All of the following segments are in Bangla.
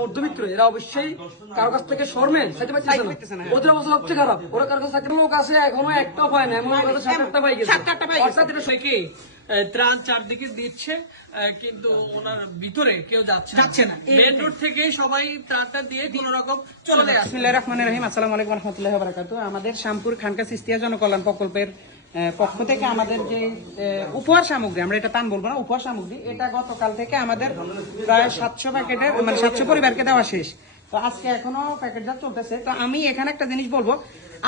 মধ্যবিত্ত এরা অবশ্যই কারও কাছ থেকে শর্মে সেটা পাইতেছে না ওদের অবস্থা সবচেয়ে খারাপ। ওরা কারও কাছে লোক আছে এখনও একটা পায় না এমন লোক আছে সাত আটটা পাই গেছে। সাত আটটা পাই গেছে। অর্থাৎ এটা থেকে আহ, ত্রাণ চারদিকে দিচ্ছে আহ, কিন্তু ওনার ভিতরে কেউ যাচ্ছে যাচ্ছে না। মেন রোড থেকেই সবাই ত্রাণটা দিয়ে কোন রকম চলে আসছে বিসমিল্লাহির রহমানির রহিম। আসসালামু আলাইকুম রহমতুল্লাহি ওয়া বারাকাতুহু। আমাদের শ্যামপুর খানকা সিস্তিয়া জনকল্যাণ প্রকল্পের পক্ষ থেকে আমাদের যে উপহার সামগ্রী, আমরা এটা টান বলব না, উপহার সামগ্রী, এটা গতকাল থেকে আমাদের প্রায় সাতশো প্যাকেটের মানে সাতশো পরিবারকে দেওয়া শেষ। তো আজকে এখনও প্যাকেট যা চলতেছে। তো আমি এখানে একটা জিনিস বলব,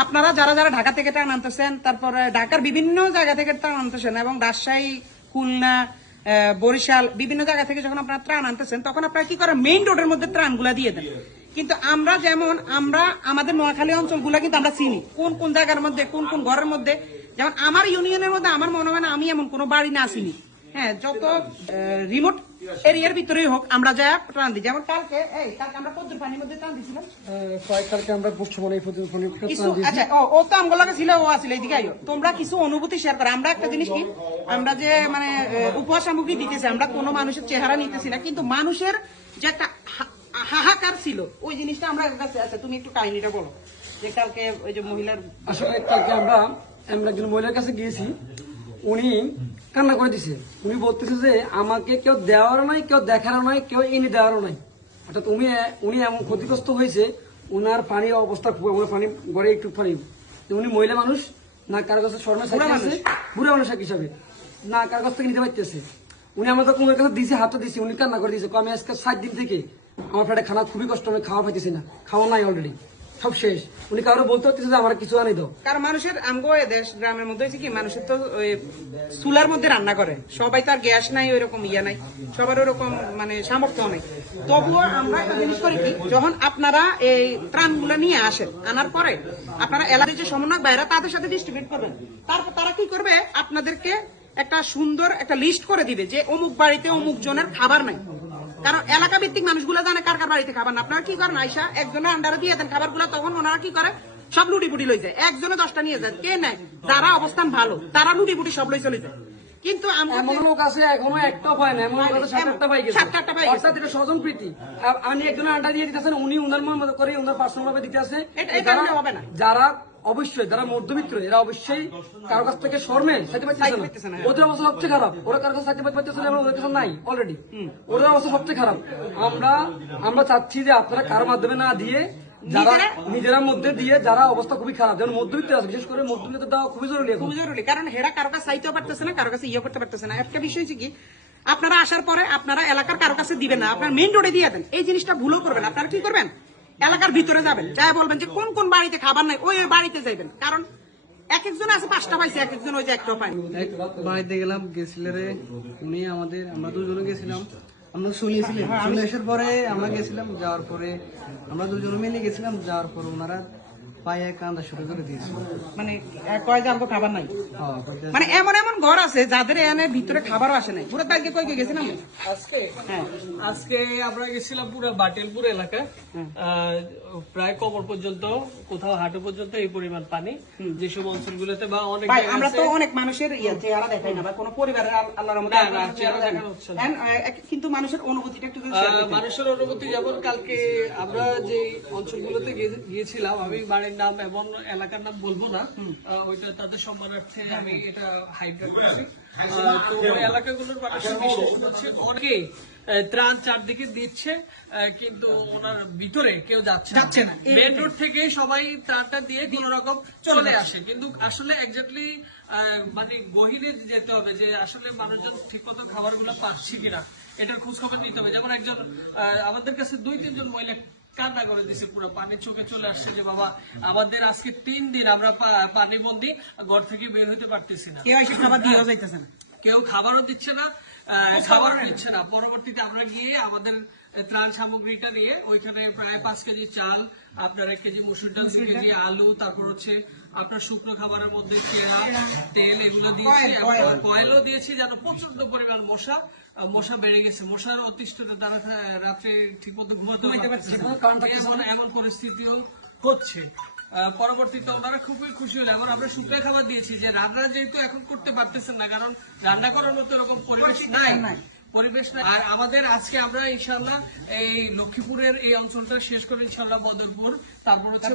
আপনারা যারা যারা ঢাকা থেকে টান আনতেছেন, তারপরে ঢাকার বিভিন্ন জায়গা থেকে টান আনতেছেন এবং রাজশাহী, খুলনা বরিশাল, বিভিন্ন জায়গা থেকে যখন আপনারা ত্রাণ আনতেছেন, তখন আপনারা কি করেন? মেইন রোডের মধ্যে ত্রাণগুলা দিয়ে দেন। কিন্তু আমরা যেমন, আমরা, আমাদের নোয়াখালী অঞ্চলগুলা কিন্তু আমরা চিনি। কোন কোন জায়গার মধ্যে, কোন কোন ঘরের মধ্যে যেমন আমার ইউনিয়নের মধ্যে আমার মনে হয় না আমি এমন কোনো বাড়ি না চিনি হ্যাঁ যত রিমোট এরিয়ার ভিতরেই হোক আমরা যা ত্রাণ দিই যেমন কালকে এই কালকে আমরা পানির মধ্যে ত্রাণ দিছিলাম আমরা আচ্ছা ও ও তো আমগুলো ছিল ও আসলে এইদিকে আইও। তোমরা কিছু অনুভূতি শেয়ার করো। আমরা একটা জিনিস কি আমরা যে মানে উপহার সামগ্রী দিতেছি আমরা কোনো মানুষের চেহারা নিতেছি না কিন্তু মানুষের যে একটা হা- হাহাকার ছিল ওই জিনিসটা আমরা কাছে তুমি একটু কাহিনীটা বলো যে কালকে ওই যে মহিলার আসলে কালকে আমরা আমরা একজন মহিলার কাছে গিয়েছি উনি কান্না করে দিছে। উনি বলতেছে যে আমাকে কেউ দেওয়ারও নাই কেউ দেখারও নাই কেউ এনে দেওয়ারও নাই। অর্থাৎ উনি উনি এমন ক্ষতিগ্রস্ত হয়েছে উনার পানির অবস্থা খুব আমার পানি গড়ে একটু পানি। উনি মহিলা মানুষ না কারও কাছে স্বর্ণ আছে বুড়া মানুষ এক হিসাবে না কারও কাছ থেকে নিতে পারতেছে। উনি আমাদের কোনের কাছে দিয়েছে হাতটা দিয়েছে উনি কান্না করে দিয়েছে আমি আজকে সাত দিন থেকে আমার পেটে খানা খুবই কষ্ট আমি খাওয়া পাইতেছি না। খাওয়া নাই অলরেডি সব শেষ। উনি কারও বলতে পারতেছে যে আমার কিছু আনি দাও। কারণ মানুষের আমগো দেশ, গ্রামের মধ্যে হয়েছে কি, মানুষের তো ওই চুলার মধ্যে রান্না করে। সবাই তো আর গ্যাস নাই, ওইরকম ইয়া নাই। সবার ওরকম মানে সামর্থ্য নেই। তবুও আমরা একটা জিনিস করি কি, যখন আপনারা এই ত্রাণগুলো নিয়ে আসেন, আনার পরে আপনারা এলাকার যে সমন্বয় বাইরা তাদের সাথে ডিস্ট্রিবিউট করবেন। তারপর তারা কি করবে, আপনাদেরকে একটা সুন্দর একটা লিস্ট করে দিবে যে অমুক বাড়িতে অমুক জনের খাবার নাই। কারণ এলাকা ভিত্তিক মানুষগুলো জানে কার কার বাড়িতে খাবার না। আপনারা কি করেন আইসা একজনের আন্ডারে দিয়ে দেন খাবারগুলো তখন ওনারা কি করে? সব লুটি পুটি লই যায়। একজনে দশটা নিয়ে যায়। কে নেয়? যারা অবস্থান ভালো তারা লুটি পুটি সব লই চলে যায়। কিন্তু এমন লোক আছে এখনও একটা পায় না এমন লোক আছে সাত আটটা পাই গেছে। সাত আটটা পাই অর্থাৎ এটা স্বজন প্রীতি। আমি একজনের আন্ডা দিয়ে দিতেছেন উনি উনার মন মতো করে উনার পার্সোনাল ভাবে দিতে আছে। এটা- এটা হবে না। যারা অবশ্যই যারা মধ্যবিত্ত এরা অবশ্যই কারও কাছ থেকে শর্মে চাইতে পারতেছে না না। ওদের অবস্থা সবচেয়ে খারাপ। ওরা কারও কাছে না ওদের কাছে নাই অলরেডি ওদের অবস্থা সবচেয়ে খারাপ। আমরা আমরা চাচ্ছি যে আপনারা কারও মাধ্যমে না দিয়ে যারা নিজেরা- মধ্যে দিয়ে যারা অবস্থা খুবই খারাপ যেমন মধ্যবিত্ত আছে বিশেষ করে মধ্যবিত্ত দেওয়া খুবই জরুরি খুবই জরুরি কারণ হেরা কারও কাছে চাইতেও পারতেছে না কারও কাছে ইয়ে করতে পারতেছে না। একটা বিষয় হচ্ছে কি আপনারা আসার পরে আপনারা এলাকার কারও কাছে দিবেন না আপনার মেইন রোডে দিয়ে দেন। এই জিনিসটা ভুলও করবেন আপনারা কি করবেন? এলাকার ভিতরে যাবেন। যাই বলবেন যে কোন কোন বাড়িতে খাবার নাই, ওই বাড়িতে যাইবেন। কারণ এক একজন আছে, পাঁচটা পাইছে, এক একজন বাড়িতে গেলাম গেছিলে রে উনি আমাদের, আমরা দুজনে গেছিলাম। আমরা পরে আমরা গেছিলাম, যাওয়ার পরে আমরা দুজনে মিলে গেছিলাম, যাওয়ার পর ওনারা পায়ে কান্দা শুরু করে দিয়েছিল মানে কয় যে আমাকে খাবার নাই? হ্যাঁ, মানে এমন এমন ঘর আছে যাদের এনে ভিতরে খাবারও আসে নাই। পুরো কই আজকে? হ্যাঁ। আজকে আমরা গেছিলাম পুরো বাটেলপুর এলাকায় প্রায় কবর পর্যন্ত কোথাও হাঁটু পর্যন্ত এই পরিমাণ পানি। যেসব অঞ্চলগুলোতে বা অনেক আমরা তো অনেক মানুষের ইয়ে চেহারা দেখাই না বা কোনো পরিবারের আল- আল্লাহর মধ্যে না, না, চেহারা দেখানো হচ্ছে না। কিন্তু মানুষের অনুভূতিটা একটু। মানুষের অনুভূতি যেমন কালকে আমরা যে অঞ্চলগুলোতে গিয়েছিলাম আমি নাম এবং এলাকার নাম বলব না। ওইটা তাদের সম্মানার্থে আমি এটা করেছি তো ওই এলাকাগুলোর মানুষের বিশেষ হচ্ছে অনেকে ত্রাণ চারদিকে দিচ্ছে কিন্তু ওনার ভিতরে কেউ যাচ্ছে যাচ্ছে না। মেন রোড থেকে সবাই ত্রাণটা দিয়ে কোন রকম চলে আসে। কিন্তু আসলে এক্স্যাক্টলি মানে গহিনে যেতে হবে যে আসলে মানুষজন ঠিক মতো খাবারগুলো পাচ্ছে কিনা এটার খোঁজ খবর নিতে হবে। যেমন একজন আহ, আমাদের কাছে দুই তিনজন মহিলা কান্না করে দিছে পুরো পানির চোখে চলে আসছে যে বাবা, আমাদের আজকে তিন দিন আমরা পা- পানি বন্দি ঘর থেকে বের হতে পারতেছি না। কেউ খাবার দিয়ে যাইতেছে না। কেউ খাবারও দিচ্ছে না খাবারও দিচ্ছে না। পরবর্তীতে আমরা গিয়ে আমাদের ত্রাণ সামগ্রীটা নিয়ে ওইখানে প্রায় পাঁচ কেজি চাল আপনার এক কেজি মুসুর ডাল দুই কেজি আলু তারপর হচ্ছে আপনার শুকনো খাবারের মধ্যে পেঁয়া তেল এগুলো দিয়েছি। কয়েলও দিয়েছি যেন প্রচণ্ড পরিমাণ মশা মশা বেড়ে গেছে। মশার অতিষ্ঠতে তারা রাত্রে ঠিক মতো ঘুমাতে পারছে এমন এমন পরিস্থিতিও হচ্ছে। আহ, পরবর্তীতে ওনারা খুবই খুশি হলো এখন আমরা শুকনো খাবার দিয়েছি যে রান্না যেহেতু এখন করতে পারতেছেন না কারণ রান্না করার মতো এরকম পরিবেশ নাই। পরিবেশ। আর আমাদের আজকে আমরা ইনশাল্লাহ এই লক্ষ্মীপুরের এই অঞ্চলটা শেষ করে ইনশাল্লাহ বদরপুর তারপর হচ্ছে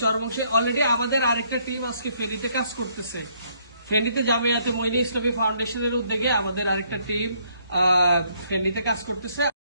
চরমুশি, অলরেডি আমাদের আরেকটা টিম আজকে ফেনীতে কাজ করতেছে। ফেনীতে জামিয়াতে মহিলা ইসলামী ফাউন্ডেশনের উদ্যোগে আমাদের আরেকটা টিম ফেনীতে কাজ করতেছে।